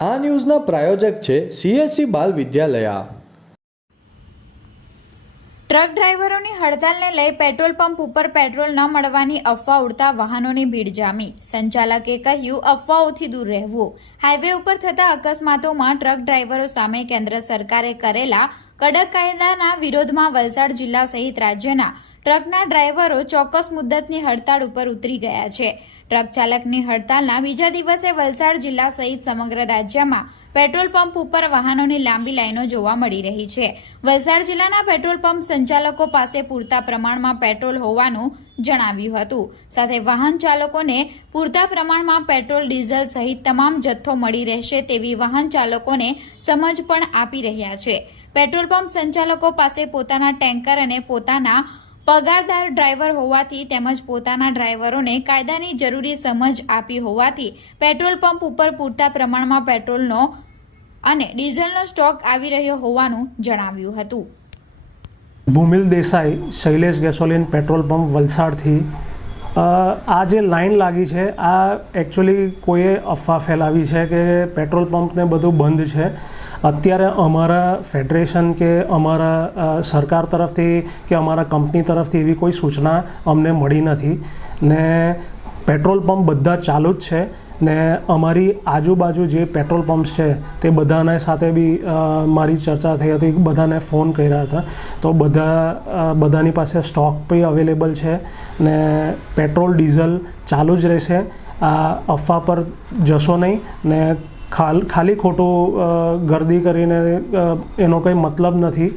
આ ન્યૂઝના પ્રાયોજક છે સીએસસી બાલ વિદ્યાલયા. ટ્રક ડ્રાઈવરોની હડતાલને લઈ પેટ્રોલ પંપ ઉપર પેટ્રોલ ન મળવાની અફવા ઉડતા વાહનોની ભીડ જામી. સંચાલકે કહ્યું, અફવાઓથી દૂર રહેવું. હાઈવે ઉપર થતા અકસ્માતોમાં ટ્રક ડ્રાઈવરો સામે કેન્દ્ર સરકારે કરેલા કડક કાયદાના વિરોધમાં વલસાડ જિલ્લા સહિત રાજ્યના ટ્રકના ડ્રાઈવરો ચોક્કસ મુદ્દતની હડતાળ ઉપર ઉતરી ગયા છે. ટ્રક ચાલકની હડતાલના બીજા દિવસે વલસાડ જિલ્લા સહિત સમગ્ર રાજ્યમાં પેટ્રોલ પંપ ઉપર વાહનોની લાંબી લાઈનો જોવા મળી રહી છે. વલસાડ જિલ્લાના પેટ્રોલ પંપ સંચાલકો પાસે પૂરતા પ્રમાણમાં પેટ્રોલ હોવાનું જણાવ્યું હતું. સાથે વાહન ચાલકોને પૂરતા પ્રમાણમાં પેટ્રોલ, ડીઝલ સહિત તમામ જથ્થો મળી રહેશે તેવી વાહન ચાલકોને સમજ પણ આપી રહ્યા છે. પેટ્રોલ પંપ સંચાલકો પાસે પોતાના ટેન્કર અને પોતાના પગારદાર ડ્રાઈવર હોવાથી તેમજ પોતાના ડ્રાઈવરોને કાયદાની જરૂરી સમજ આપી હોવાથી પેટ્રોલ પંપ ઉપર પૂરતા પ્રમાણમાં પેટ્રોલનો અને ડીઝલનો સ્ટોક આવી રહ્યો હોવાનું જણાવ્યું હતું. Bhumil Desai, Shailesh gasoline, petrol pump વલસાડથી આ જે લાઈન લાગી છે, આ એકચ્યુઅલી કોઈએ અફવા ફેલાવી છે કે પેટ્રોલ પંપને બધું બંધ છે. અત્યારે અમારા ફેડરેશન કે અમારા સરકાર તરફથી કે અમારા કંપની તરફથી એવી કોઈ સૂચના અમને મળી નથી. ને પેટ્રોલ પંપ બધા ચાલુ જ છે. ને અમારી આજુબાજુ જે પેટ્રોલ પંપ્સ છે, તે બધાને સાથે બી મારી ચર્ચા થઈ હતી, બધાને ફોન કર્યા હતા. તો બધા બધાની પાસે સ્ટોક બી અવેલેબલ છે ને પેટ્રોલ, ડીઝલ ચાલુ જ રહેશે. આ અફવા પર જશો નહીં ને ખાલ, ખાલી ખોટું ગરદી કરીને એનો કંઈ મતલબ નથી.